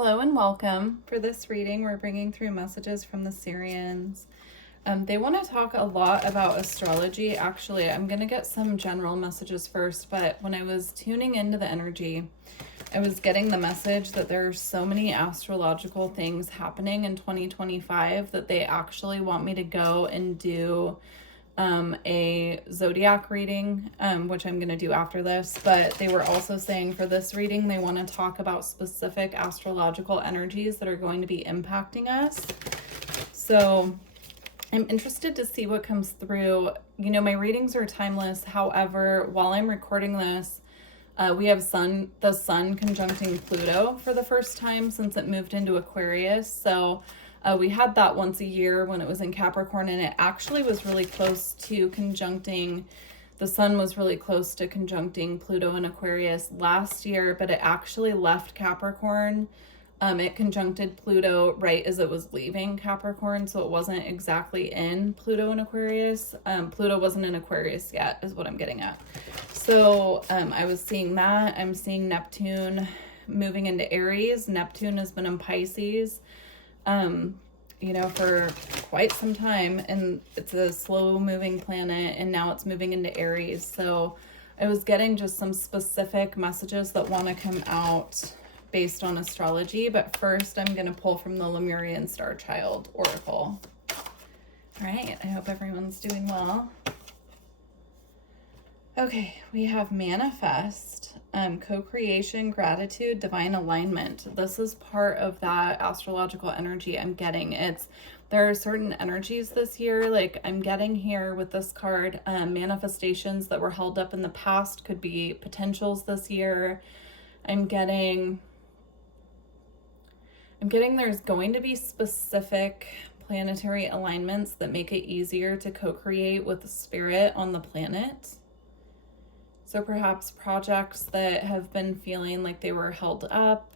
Hello and welcome. For this reading, we're bringing through messages from the Sirians. They want to talk a lot about astrology. Actually, I'm going to get some general messages first, but when I was tuning into the energy, I was getting the message that there are so many astrological things happening in 2025 that they actually want me to go and do a zodiac reading, which I'm going to do after this. But they were also saying for this reading, they want to talk about specific astrological energies that are going to be impacting us. So I'm interested to see what comes through. You know, my readings are timeless. However, while I'm recording this, we have the sun conjuncting Pluto for the first time since it moved into Aquarius. So we had that once a year when it was in Capricorn, and it actually was really close to conjuncting, the sun was really close to conjuncting Pluto in Aquarius last year, but it actually left Capricorn. It conjuncted Pluto right as it was leaving Capricorn, so it wasn't exactly in Pluto in Aquarius. Pluto wasn't in Aquarius yet, is what I'm getting at. So I was seeing that. I'm seeing Neptune moving into Aries. Neptune has been in Pisces, you know, for quite some time, and it's a slow moving planet, and now it's moving into Aries. So I was getting just some specific messages that want to come out based on astrology, but first I'm going to pull from the Lemurian Star Child Oracle. All right, I hope everyone's doing well. Okay, we have manifest, co-creation, gratitude, divine alignment. This is part of that astrological energy I'm getting. There are certain energies this year, like I'm getting here with this card, manifestations that were held up in the past could be potentials this year. I'm getting there's going to be specific planetary alignments that make it easier to co-create with the spirit on the planet. So perhaps projects that have been feeling like they were held up,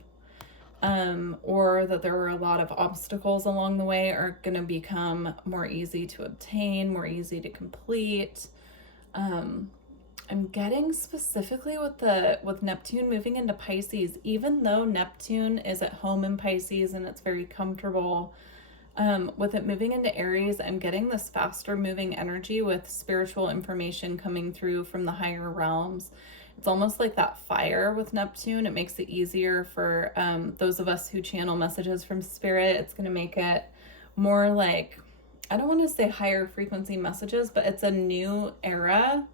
or that there were a lot of obstacles along the way are going to become more easy to obtain, more easy to complete. I'm getting specifically with Neptune moving into Pisces, even though Neptune is at home in Pisces and it's very comfortable, with it moving into Aries, I'm getting this faster moving energy with spiritual information coming through from the higher realms. It's almost like that fire with Neptune. It makes it easier for those of us who channel messages from spirit. It's going to make it more like, I don't want to say higher frequency messages, but it's a new era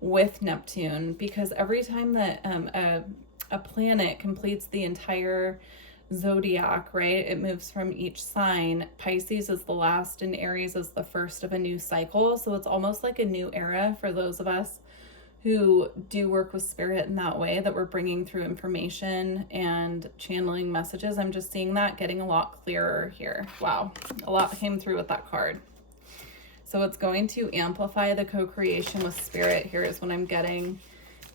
with Neptune, because every time that a planet completes the entire zodiac, right, it moves from each sign. Pisces is the last and Aries is the first of a new cycle. So it's almost like a new era for those of us who do work with spirit in that way, that we're bringing through information and channeling messages. I'm just seeing that getting a lot clearer here. Wow, a lot came through with that card. So it's going to amplify the co-creation with spirit here is what I'm getting.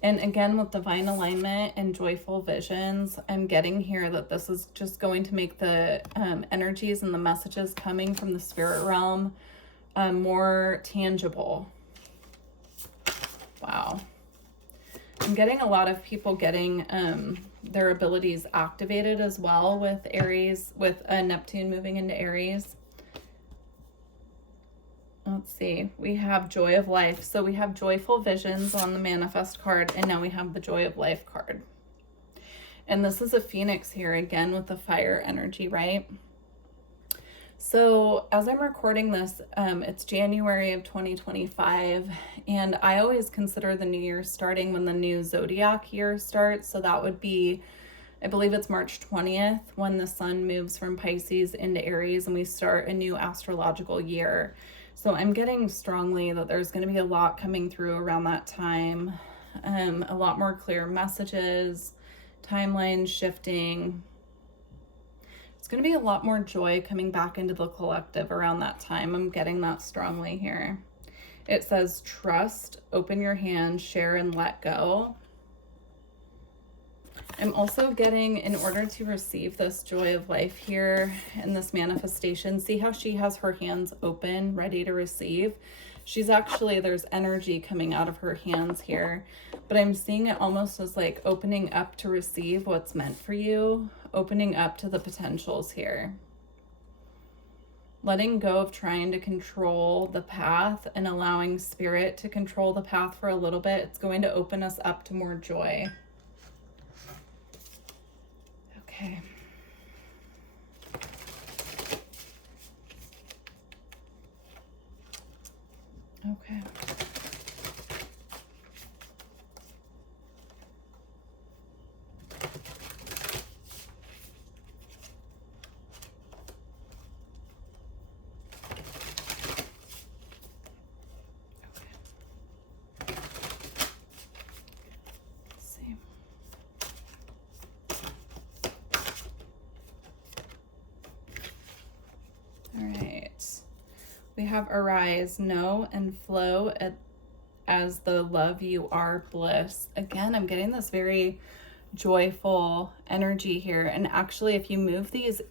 And again, with divine alignment and joyful visions, I'm getting here that this is just going to make the energies and the messages coming from the spirit realm more tangible. Wow. I'm getting a lot of people getting their abilities activated as well with Aries, with Neptune moving into Aries. Let's see, we have joy of life. So we have joyful visions on the manifest card, and now we have the joy of life card. And this is a phoenix here again with the fire energy, right? So as I'm recording this, it's January of 2025, and I always consider the new year starting when the new zodiac year starts. So that would be, I believe it's March 20th when the sun moves from Pisces into Aries and we start a new astrological year. So I'm getting strongly that there's going to be a lot coming through around that time, a lot more clear messages, timelines shifting. It's going to be a lot more joy coming back into the collective around that time. I'm getting that strongly here. It says trust, open your hand, share, and let go. I'm also getting, in order to receive this joy of life here in this manifestation, see how she has her hands open, ready to receive? She's actually, there's energy coming out of her hands here, but I'm seeing it almost as like opening up to receive what's meant for you, opening up to the potentials here. Letting go of trying to control the path and allowing spirit to control the path for a little bit. It's going to open us up to more joy. Okay. Okay. We have arise, know, and flow as the love you are, bliss. Again, I'm getting this very joyful energy here. And actually, if you move these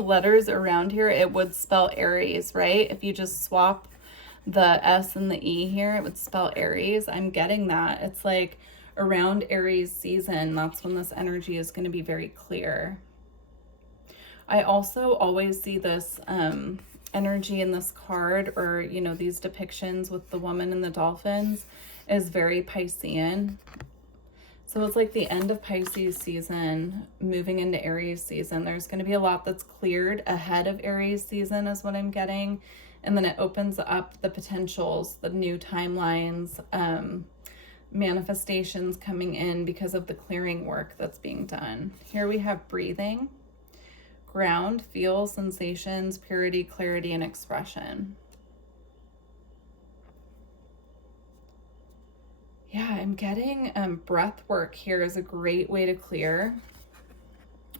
letters around here, it would spell Aries, right? If you just swap the S and the E here, it would spell Aries. I'm getting that. It's like around Aries season, that's when this energy is going to be very clear. I also always see this energy in this card, or you know, these depictions with the woman and the dolphins, is very Piscean. So it's like the end of Pisces season, moving into Aries season. There's going to be a lot that's cleared ahead of Aries season is what I'm getting. And then it opens up the potentials, the new timelines, manifestations coming in because of the clearing work that's being done. Here we have breathing. Ground, feel, sensations, purity, clarity, and expression. Yeah, I'm getting breath work here is a great way to clear.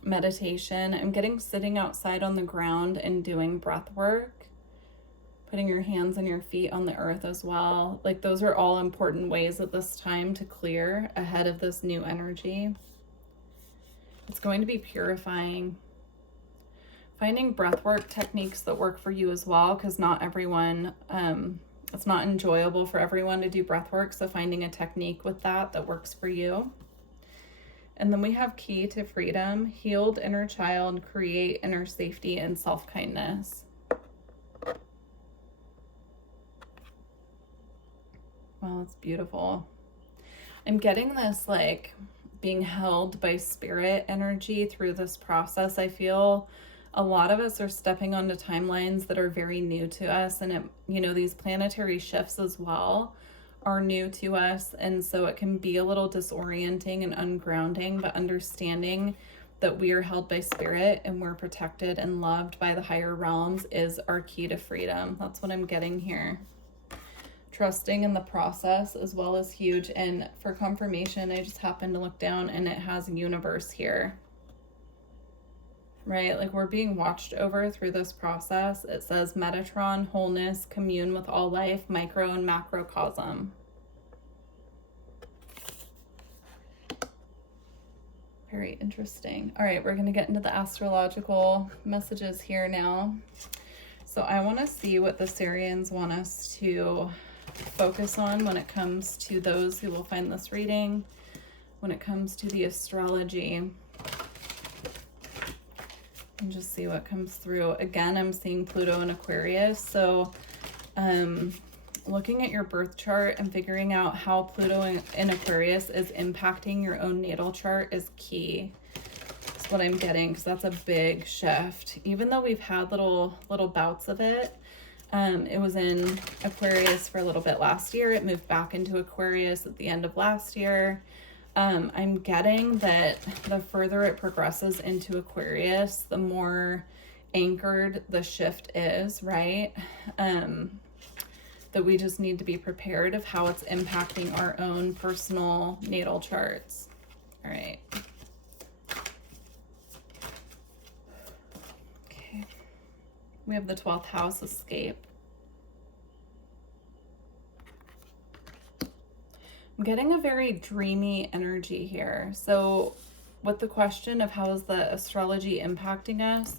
Meditation. I'm getting sitting outside on the ground and doing breath work. Putting your hands and your feet on the earth as well. Like those are all important ways at this time to clear ahead of this new energy. It's going to be purifying. Finding breathwork techniques that work for you as well, because not everyone, it's not enjoyable for everyone to do breathwork. So finding a technique with that works for you. And then we have key to freedom, healed inner child, create inner safety, and self-kindness. Wow, it's beautiful. I'm getting this like being held by spirit energy through this process. I feel a lot of us are stepping onto timelines that are very new to us, and it, you know, these planetary shifts as well are new to us, and so it can be a little disorienting and ungrounding, but understanding that we are held by spirit and we're protected and loved by the higher realms is our key to freedom. That's what I'm getting here. Trusting in the process as well is huge. And for confirmation, I just happened to look down and it has a universe here. Right? Like we're being watched over through this process. It says Metatron, wholeness, commune with all life, micro and macrocosm. Very interesting. All right, we're going to get into the astrological messages here now. So I want to see what the Sirians want us to focus on when it comes to those who will find this reading, when it comes to the astrology. And just see what comes through. Again, I'm seeing Pluto in Aquarius. So looking at your birth chart and figuring out how Pluto in Aquarius is impacting your own natal chart is key. That's what I'm getting, because that's a big shift. Even though we've had little bouts of it, it was in Aquarius for a little bit last year. It moved back into Aquarius at the end of last year. I'm getting that the further it progresses into Aquarius, the more anchored the shift is, right? That we just need to be prepared of how it's impacting our own personal natal charts. All right. Okay. We have the 12th house, escape. I'm getting a very dreamy energy here. So with the question of how is the astrology impacting us,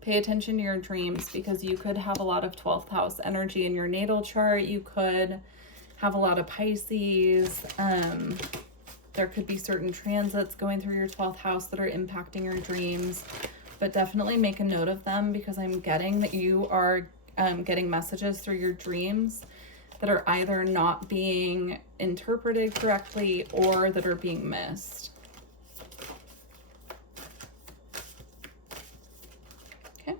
pay attention to your dreams, because you could have a lot of 12th house energy in your natal chart. You could have a lot of Pisces. There could be certain transits going through your 12th house that are impacting your dreams, but definitely make a note of them, because I'm getting that you are getting messages through your dreams that are either not being interpreted correctly or that are being missed. Okay.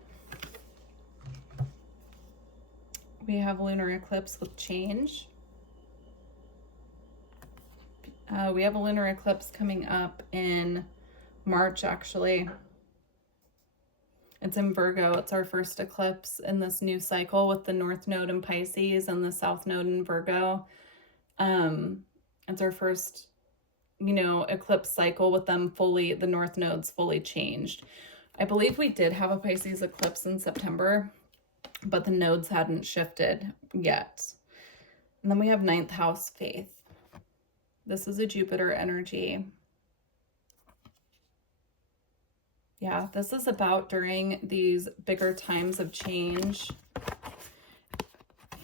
We have lunar eclipse with change. We have a lunar eclipse coming up in March, actually. It's in Virgo. It's our first eclipse in this new cycle with the North Node in Pisces and the South Node in Virgo. It's our first, eclipse cycle with them fully, the North Node's fully changed. I believe we did have a Pisces eclipse in September, but the nodes hadn't shifted yet. And then we have 9th house faith. This is a Jupiter energy. Yeah, this is about during these bigger times of change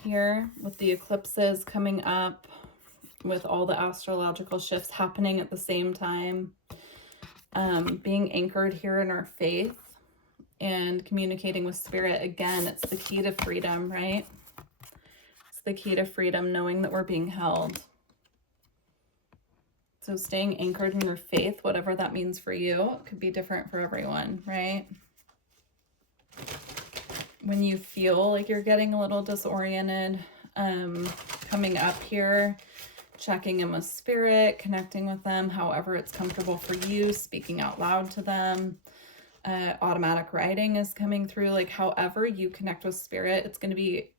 here, with the eclipses coming up, with all the astrological shifts happening at the same time, being anchored here in our faith and communicating with spirit. Again, it's the key to freedom, right? It's the key to freedom, knowing that we're being held. So staying anchored in your faith, whatever that means for you, it could be different for everyone, right? When you feel like you're getting a little disoriented, coming up here, checking in with spirit, connecting with them, however it's comfortable for you, speaking out loud to them. Automatic writing is coming through. Like, however you connect with spirit, it's going to be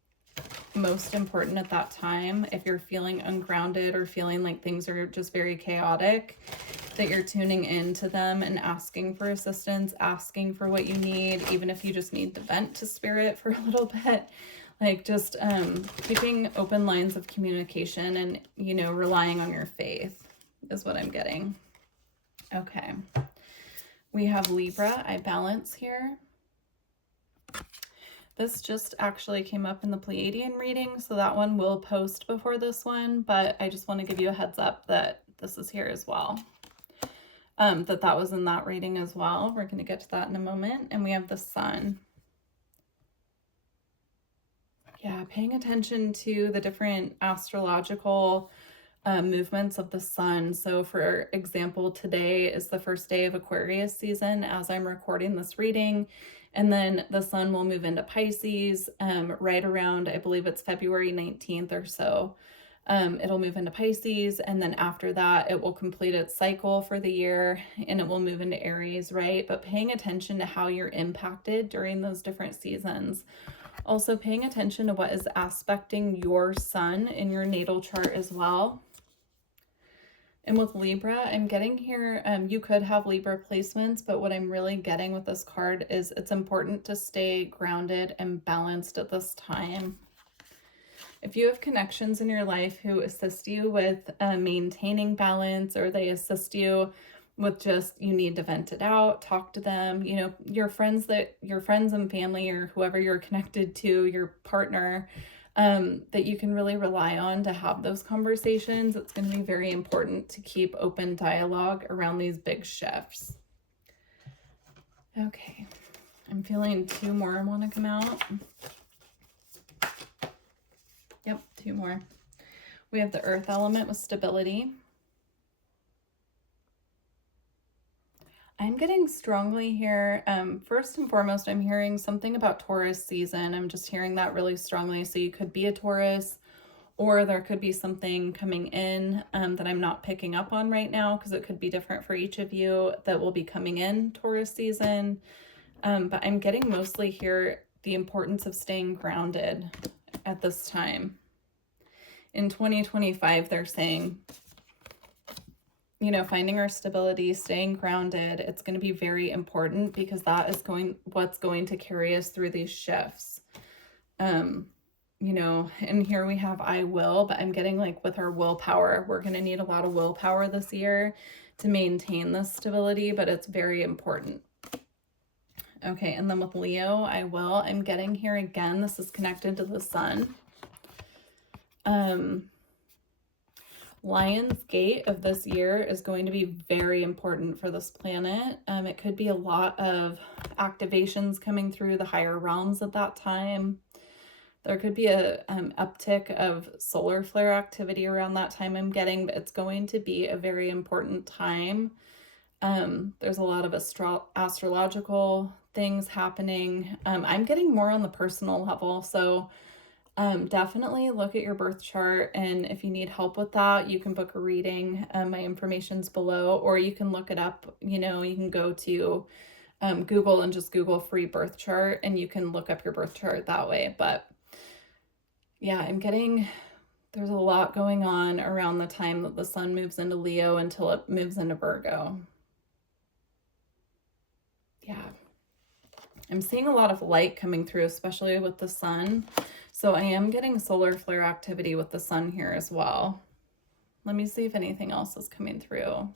most important at that time. If you're feeling ungrounded or feeling like things are just very chaotic, that you're tuning into them and asking for assistance, asking for what you need, even if you just need to vent to spirit for a little bit. Like, just keeping open lines of communication and, relying on your faith is what I'm getting. Okay. We have Libra, I balance here. This just actually came up in the Pleiadian reading, so that one will post before this one, but I just want to give you a heads up that this is here as well. That was in that reading as well. We're going to get to that in a moment. And we have the Sun. Yeah, paying attention to the different astrological movements of the sun. So for example, today is the first day of Aquarius season as I'm recording this reading. And then the sun will move into Pisces right around, I believe it's February 19th or so. It'll move into Pisces, and then after that, it will complete its cycle for the year, and it will move into Aries, right? But paying attention to how you're impacted during those different seasons. Also paying attention to what is aspecting your sun in your natal chart as well. And with Libra, I'm getting here, you could have Libra placements, but what I'm really getting with this card is it's important to stay grounded and balanced at this time. If you have connections in your life who assist you with maintaining balance, or they assist you with just, you need to vent it out, talk to them, your friends and family, or whoever you're connected to, your partner, that you can really rely on to have those conversations. It's going to be very important to keep open dialogue around these big shifts. Okay, I'm feeling 2 more want to come out. Yep, 2 more. We have the earth element with stability. I'm getting strongly here. First and foremost, I'm hearing something about Taurus season. I'm just hearing that really strongly. So you could be a Taurus, or there could be something coming in that I'm not picking up on right now, because it could be different for each of you that will be coming in Taurus season. But I'm getting mostly here the importance of staying grounded at this time. In 2025, they're saying, finding our stability, staying grounded, it's going to be very important, because that is what's going to carry us through these shifts. And here we have I will, but I'm getting like with our willpower, we're going to need a lot of willpower this year to maintain this stability, but it's very important. Okay, and then with Leo, I'm getting here again, this is connected to the sun. Lion's Gate of this year is going to be very important for this planet. It could be a lot of activations coming through the higher realms at that time. There could be a uptick of solar flare activity around that time I'm getting, but it's going to be a very important time. There's a lot of astrological things happening. I'm getting more on the personal level, so definitely look at your birth chart, and if you need help with that, you can book a reading. My information's below, or you can look it up. You can go to Google and just Google free birth chart, and you can look up your birth chart that way. But yeah, there's a lot going on around the time that the sun moves into Leo until it moves into Virgo. Yeah. I'm seeing a lot of light coming through, especially with the sun. So I am getting solar flare activity with the sun here as well. Let me see if anything else is coming through.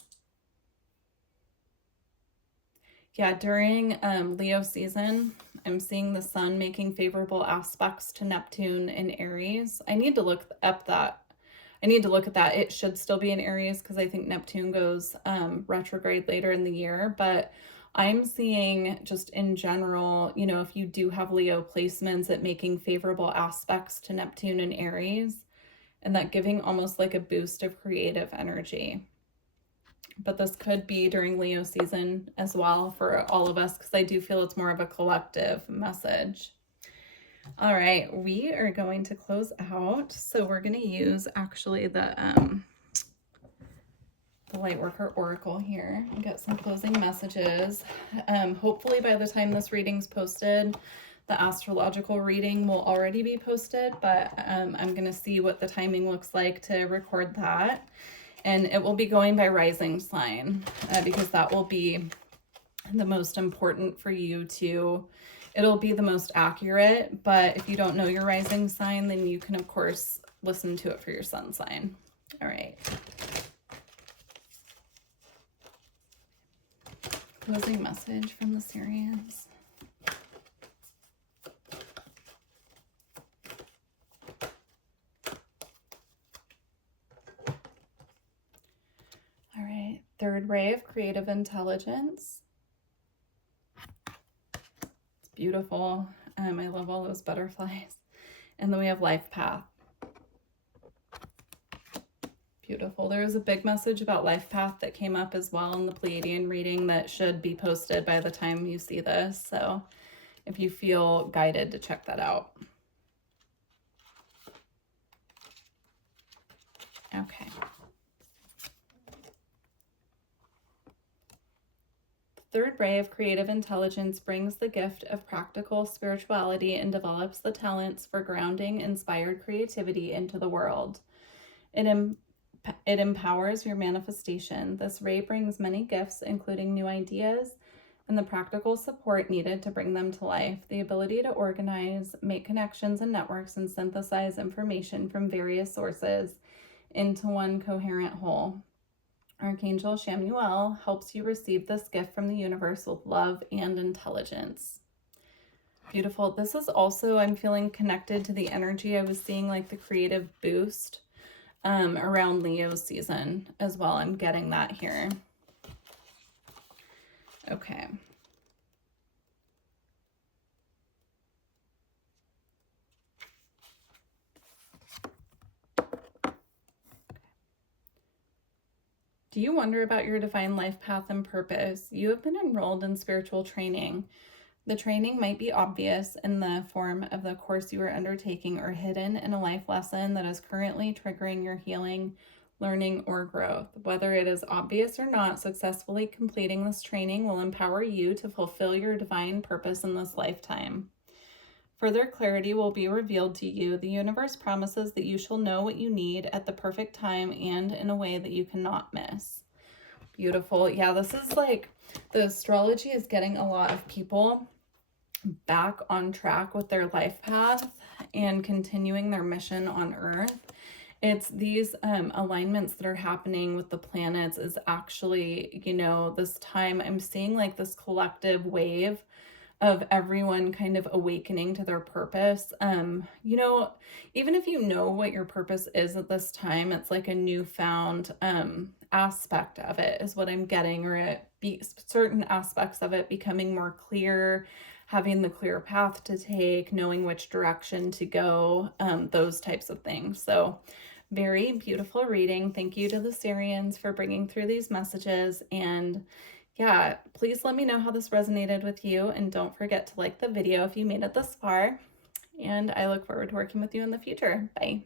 Yeah, during Leo season, I'm seeing the sun making favorable aspects to Neptune in Aries. I need to look at that. It should still be in Aries because I think Neptune goes retrograde later in the year, but I'm seeing just in general, if you do have Leo placements, it making favorable aspects to Neptune and Aries, and that giving almost like a boost of creative energy. But this could be during Leo season as well for all of us, because I do feel it's more of a collective message. All right, we are going to close out. So we're going to use actually the Lightworker Oracle here and get some closing messages. Hopefully by the time this reading's posted, the astrological reading will already be posted, but I'm going to see what the timing looks like to record that. And it will be going by rising sign because that will be the most important for you to, it'll be the most accurate, but if you don't know your rising sign, then you can of course listen to it for your sun sign. All right. Closing message from the Sirians. All right, third ray of creative intelligence. It's beautiful. I love all those butterflies. And then we have life path. Beautiful. There was a big message about life path that came up as well in the Pleiadian reading that should be posted by the time you see this. So if you feel guided to check that out. Okay. The third ray of creative intelligence brings the gift of practical spirituality and develops the talents for grounding inspired creativity into the world. It empowers your manifestation. This ray brings many gifts, including new ideas and the practical support needed to bring them to life. The ability to organize, make connections and networks, and synthesize information from various sources into one coherent whole. Archangel Chamuel helps you receive this gift from the universe with love and intelligence. Beautiful. This is also, I'm feeling connected to the energy. I was seeing like the creative boost around Leo season as well. I'm getting that here. Okay. Do you wonder about your divine life path and purpose? You have been enrolled in spiritual training. The training might be obvious in the form of the course you are undertaking or hidden in a life lesson that is currently triggering your healing, learning, or growth. Whether it is obvious or not, successfully completing this training will empower you to fulfill your divine purpose in this lifetime. Further clarity will be revealed to you. The universe promises that you shall know what you need at the perfect time and in a way that you cannot miss. Beautiful. Yeah, this is like the astrology is getting a lot of people back on track with their life path and continuing their mission on Earth. It's these alignments that are happening with the planets is actually, this time I'm seeing like this collective wave of everyone kind of awakening to their purpose. You know, even if you know what your purpose is at this time, it's like a newfound aspect of it is what I'm getting, or certain aspects of it becoming more clear, having the clear path to take, knowing which direction to go, those types of things. So very beautiful reading. Thank you to the Sirians for bringing through these messages. And yeah, please let me know how this resonated with you, and don't forget to like the video if you made it this far. And I look forward to working with you in the future. Bye.